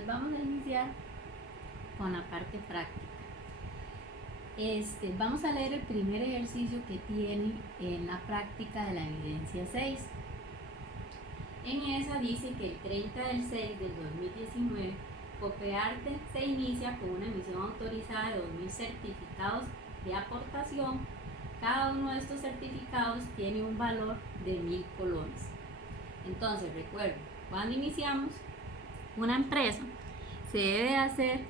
Entonces vamos a iniciar con la parte práctica. Vamos a leer el primer ejercicio que tiene en la práctica de la evidencia 6. En esa dice que el 30 del 6 del 2019, Copearte se inicia con una emisión autorizada de 2.000 certificados de aportación. Cada uno de estos certificados tiene un valor de 1.000 colones. Entonces, recuerden, cuando iniciamos una empresa, se debe hacer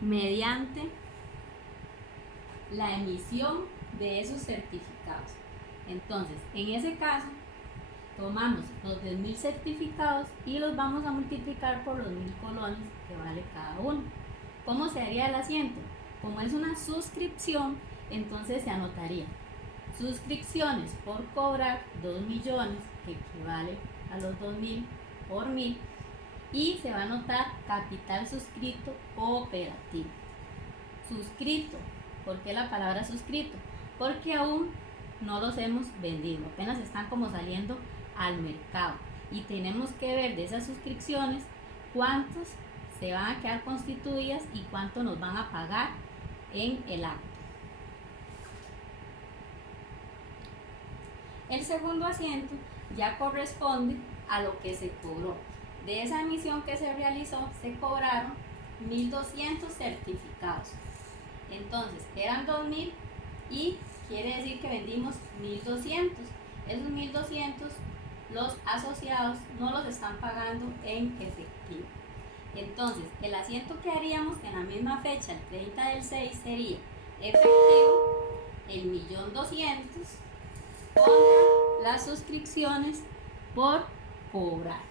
mediante la emisión de esos certificados. Entonces, en ese caso, tomamos los 10.000 certificados y los vamos a multiplicar por los 1.000 colones que vale cada uno. ¿Cómo se haría el asiento? Como es una suscripción, entonces se anotaría suscripciones por cobrar 2 millones, que equivale a los 2.000 por 1.000, y se va a anotar capital suscrito cooperativo. Suscrito, ¿por qué la palabra suscrito? Porque aún no los hemos vendido, apenas están como saliendo al mercado y tenemos que ver de esas suscripciones cuántos se van a quedar constituidas y cuánto nos van a pagar en el acto. El segundo asiento ya corresponde a lo que se cobró. De esa emisión que se realizó, se cobraron 1.200 certificados. Entonces, eran 2.000 y quiere decir que vendimos 1.200. Esos 1.200 los asociados no los están pagando en efectivo. Entonces, el asiento que haríamos en la misma fecha, el 30 del 6, sería efectivo el 1.200.000 contra las suscripciones por cobrar.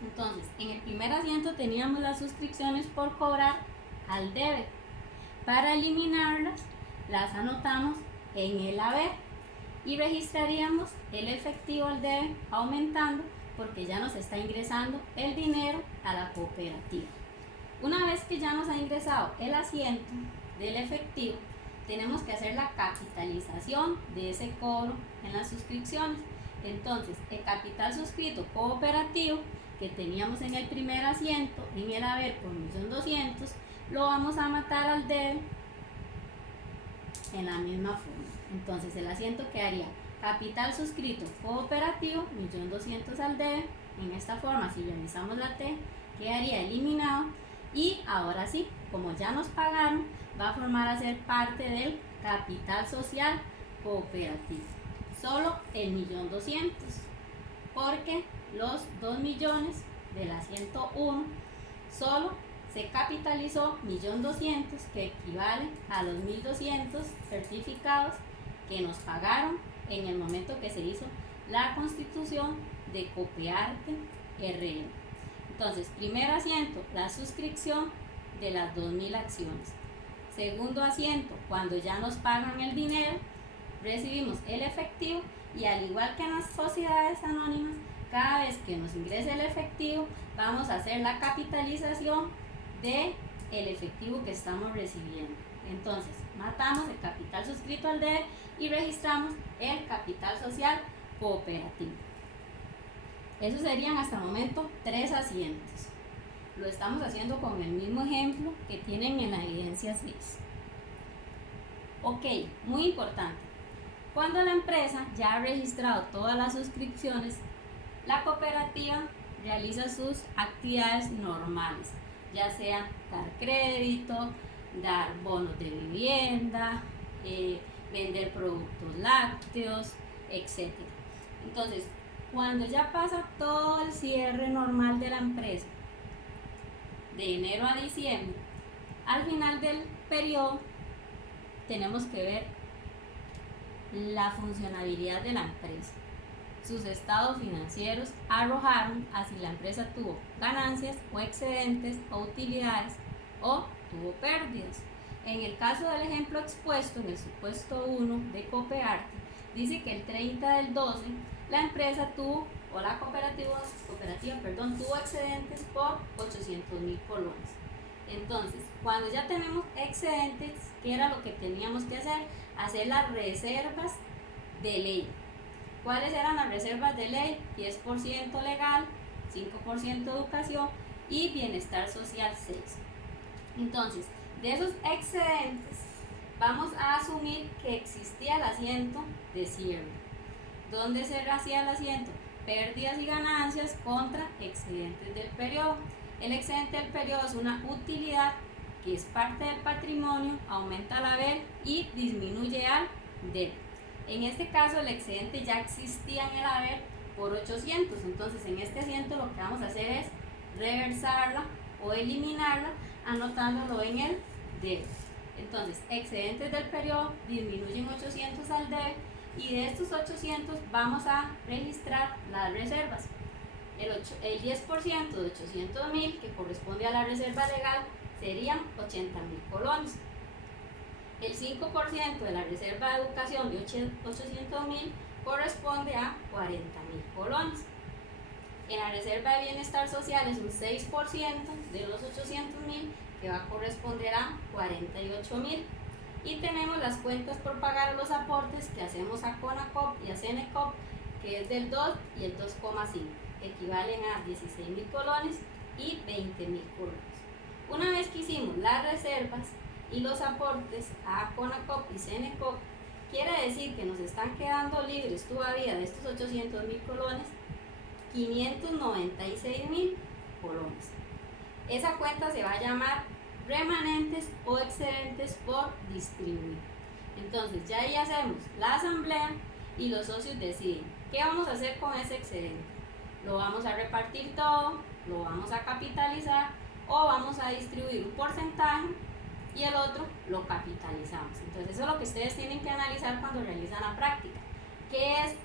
Entonces, en el primer asiento teníamos las suscripciones por cobrar al debe. Para eliminarlas, las anotamos en el haber y registraríamos el efectivo al debe aumentando porque ya nos está ingresando el dinero a la cooperativa. Una vez que ya nos ha ingresado el asiento del efectivo, tenemos que hacer la capitalización de ese cobro en las suscripciones. Entonces, el capital suscrito cooperativo que teníamos en el primer asiento, en el haber por 1.200.000, lo vamos a matar al debe en la misma forma. Entonces, el asiento quedaría capital suscrito cooperativo, 1.200.000 al debe. En esta forma, si realizamos la T, quedaría eliminado. Y ahora sí, como ya nos pagaron, va a formar a ser parte del capital social cooperativo. Solo el 1.200.000, porque los 2 millones del asiento 1 solo se capitalizó 1.200.000, que equivale a los 1.200 certificados que nos pagaron en el momento que se hizo la constitución de Copearte RL. Entonces, primer asiento, la suscripción de las 2.000 acciones. Segundo asiento, cuando ya nos pagan el dinero, recibimos el efectivo y al igual que en las sociedades anónimas, cada vez que nos ingrese el efectivo, vamos a hacer la capitalización del efectivo que estamos recibiendo. Entonces, matamos el capital suscrito al debe y registramos el capital social cooperativo. Esos serían hasta el momento 3 asientos. Lo estamos haciendo con el mismo ejemplo que tienen en la evidencia 6. Ok, muy importante. Cuando la empresa ya ha registrado todas las suscripciones, la cooperativa realiza sus actividades normales, ya sea dar crédito, dar bonos de vivienda, vender productos lácteos, etc. Entonces, cuando ya pasa todo el cierre normal de la empresa, de enero a diciembre, al final del periodo tenemos que ver la funcionabilidad de la empresa. Sus estados financieros arrojaron a si la empresa tuvo ganancias o excedentes o utilidades o tuvo pérdidas. En el caso del ejemplo expuesto, en el supuesto 1 de Copearte, dice que el 30 del 12 la empresa tuvo, o la cooperativa, tuvo excedentes por 800.000 colones. Entonces, cuando ya tenemos excedentes, ¿qué era lo que teníamos que hacer? Hacer las reservas de ley. ¿Cuáles eran las reservas de ley? 10% legal, 5% educación y bienestar social 6. Entonces, de esos excedentes, vamos a asumir que existía el asiento de cierre. ¿Dónde se hacía el asiento? Pérdidas y ganancias contra excedentes del periodo. El excedente del periodo es una utilidad que es parte del patrimonio, aumenta al haber y disminuye al debe. En este caso, el excedente ya existía en el haber por 800. Entonces, en este asiento lo que vamos a hacer es reversarla o eliminarla anotándolo en el debe. Entonces, excedentes del periodo disminuyen 800 al debe y de estos 800 vamos a registrar las reservas. El 10% de 800.000, que corresponde a la reserva legal, serían 80.000 colones. El 5% de la reserva de educación de 800.000 corresponde a 40.000 colones. En la reserva de bienestar social es un 6% de los 800.000, que va a corresponder a 48.000. Y tenemos las cuentas por pagar los aportes que hacemos a CONACOP y a CENECOP, que es del 2 y el 2,5, equivalen a 16.000 colones y 20.000 colones. Una vez que hicimos las reservas y los aportes a CONACOP y CENECOP, quiere decir que nos están quedando libres todavía de estos 800.000 colones 596.000 colones. Esa cuenta se va a llamar remanentes o excedentes por distribuir. Entonces ya ahí hacemos la asamblea y los socios deciden qué vamos a hacer con ese excedente. Lo vamos a repartir todo, lo vamos a capitalizar o vamos a distribuir un porcentaje y el otro lo capitalizamos. Entonces eso es lo que ustedes tienen que analizar cuando realizan la práctica. ¿Qué es,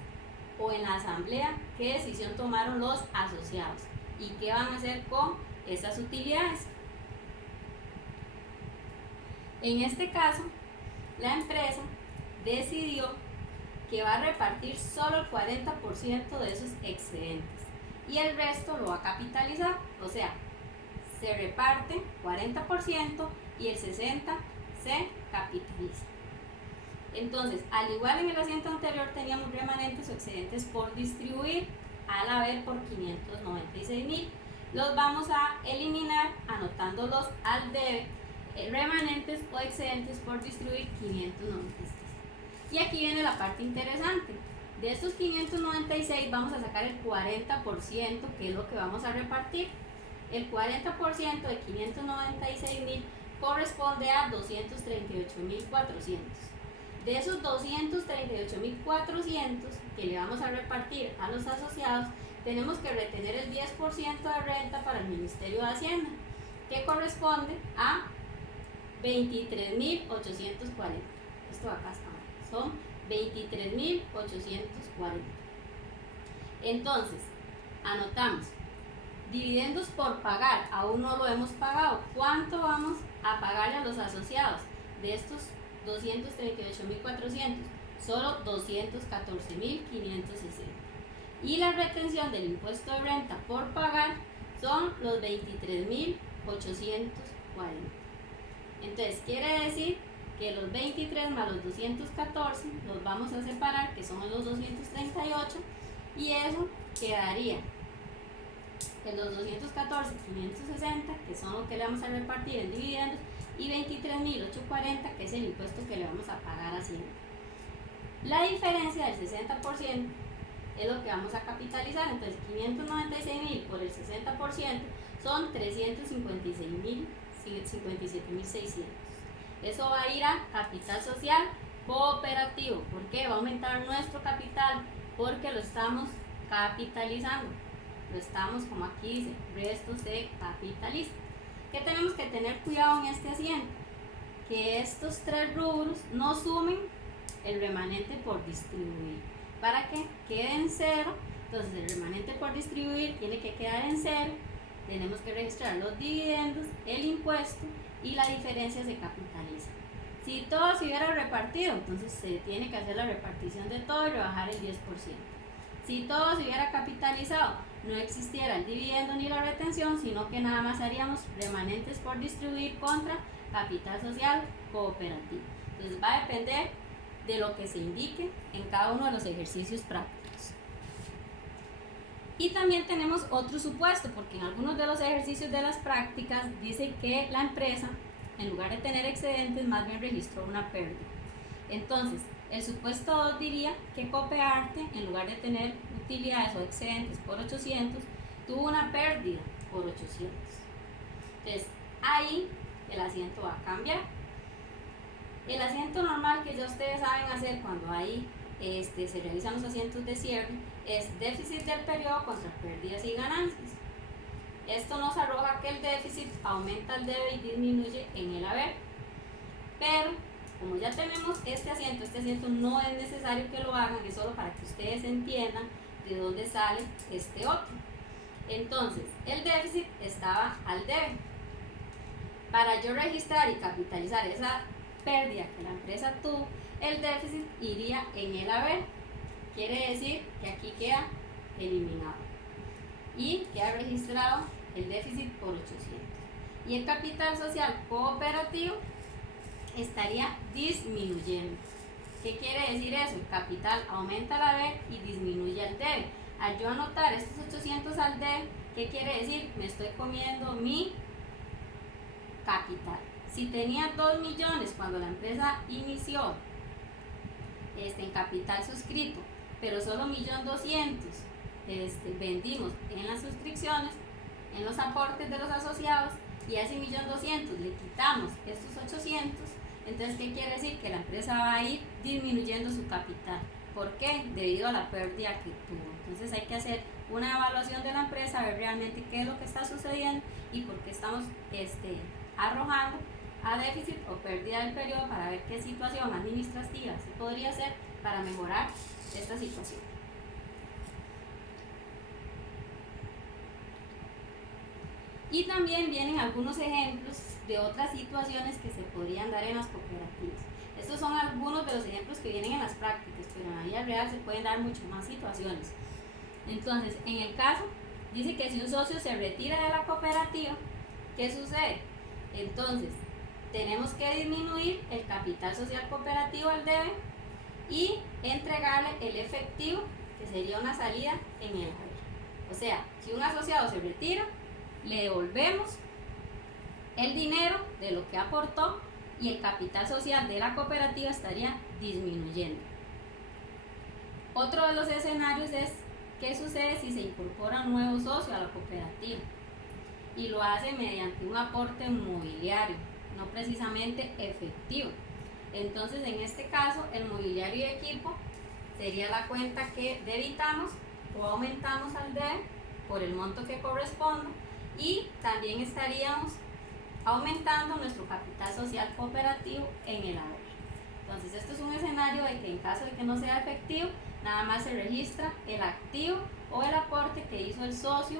o en la asamblea, qué decisión tomaron los asociados y qué van a hacer con esas utilidades? En este caso, la empresa decidió que va a repartir solo el 40% de esos excedentes y el resto lo va a capitalizar, o sea, se reparte 40% y el 60% se capitaliza. Entonces, al igual en el asiento anterior teníamos remanentes o excedentes por distribuir al haber por 596.000. Los vamos a eliminar anotándolos al debe, remanentes o excedentes por distribuir 596. Y aquí viene la parte interesante. De estos 596 vamos a sacar el 40%, que es lo que vamos a repartir. El 40% de 596.000 corresponde a 238.400. De esos 238.400 que le vamos a repartir a los asociados, tenemos que retener el 10% de renta para el Ministerio de Hacienda, que corresponde a 23.840. Esto acá está, son 23.840. Entonces, anotamos. Dividendos por pagar, aún no lo hemos pagado. ¿Cuánto vamos a pagarle a los asociados? De estos 238.400, solo 214.560. Y la retención del impuesto de renta por pagar son los 23.840. Entonces, quiere decir que los 23 más los 214 los vamos a separar, que son los 238, y eso quedaría en los 214, 560, que son los que le vamos a repartir en dividendos, y 23.840, que es el impuesto que le vamos a pagar a Hacienda. La diferencia del 60% es lo que vamos a capitalizar. Entonces 596.000 por el 60% son 357.600. Eso va a ir a capital social cooperativo. ¿Por qué? Va a aumentar nuestro capital porque lo estamos capitalizando. Lo estamos, como aquí dice, restos se capitalizan. ¿Qué tenemos que tener cuidado en este asiento? Que estos tres rubros no sumen el remanente por distribuir. Para que quede en cero, entonces el remanente por distribuir tiene que quedar en cero. Tenemos que registrar los dividendos, el impuesto y la diferencia se capitaliza. Si todo se hubiera repartido, entonces se tiene que hacer la repartición de todo y rebajar el 10%. Si todo se hubiera capitalizado, no existiera el dividendo ni la retención, sino que nada más haríamos remanentes por distribuir contra capital social cooperativo. Entonces va a depender de lo que se indique en cada uno de los ejercicios prácticos. Y también tenemos otro supuesto, porque en algunos de los ejercicios de las prácticas dice que la empresa, en lugar de tener excedentes, más bien registró una pérdida. Entonces, el supuesto 2 diría que Copearte, en lugar de tener utilidades o excedentes por 800, tuvo una pérdida por 800. Entonces, ahí el asiento va a cambiar. El asiento normal que ya ustedes saben hacer cuando ahí se realizan los asientos de cierre es déficit del periodo contra pérdidas y ganancias. Esto nos arroja que el déficit aumenta el debe y disminuye en el haber. Pero como ya tenemos este asiento no es necesario que lo hagan, es solo para que ustedes entiendan de dónde sale este otro. Entonces, el déficit estaba al debe. Para yo registrar y capitalizar esa pérdida que la empresa tuvo, el déficit iría en el haber. Quiere decir que aquí queda eliminado y queda registrado el déficit por 800. Y el capital social cooperativo estaría disminuyendo. ¿Qué quiere decir eso? El capital aumenta al haber y disminuye el debe. Al yo anotar estos 800 al debe, ¿qué quiere decir? Me estoy comiendo mi capital. Si tenía 2 millones cuando la empresa inició en capital suscrito, pero solo 1.200.000 vendimos en las suscripciones, en los aportes de los asociados, y a ese 1.200.000 le quitamos estos 800, entonces ¿qué quiere decir? Que la empresa va a ir disminuyendo su capital. ¿Por qué? Debido a la pérdida que tuvo. Entonces hay que hacer una evaluación de la empresa, ver realmente qué es lo que está sucediendo y por qué estamos arrojando a déficit o pérdida del periodo, para ver qué situación administrativa se podría hacer para mejorar esta situación. Y también vienen algunos ejemplos de otras situaciones que se podrían dar en las cooperativas. Estos son algunos de los ejemplos que vienen en las prácticas, pero en la vida real se pueden dar mucho más situaciones. Entonces, en el caso, dice que si un socio se retira de la cooperativa, ¿qué sucede? Entonces, tenemos que disminuir el capital social cooperativo al debe y entregarle el efectivo, que sería una salida en el haber. O sea, si un asociado se retira, le devolvemos el dinero de lo que aportó y el capital social de la cooperativa estaría disminuyendo. Otro de los escenarios es qué sucede si se incorpora un nuevo socio a la cooperativa y lo hace mediante un aporte mobiliario, no precisamente efectivo. Entonces, en este caso, el mobiliario y equipo sería la cuenta que debitamos o aumentamos al debe por el monto que corresponda, y también estaríamos aumentando nuestro capital social cooperativo en el haber. Entonces, esto es un escenario de que en caso de que no sea efectivo, nada más se registra el activo o el aporte que hizo el socio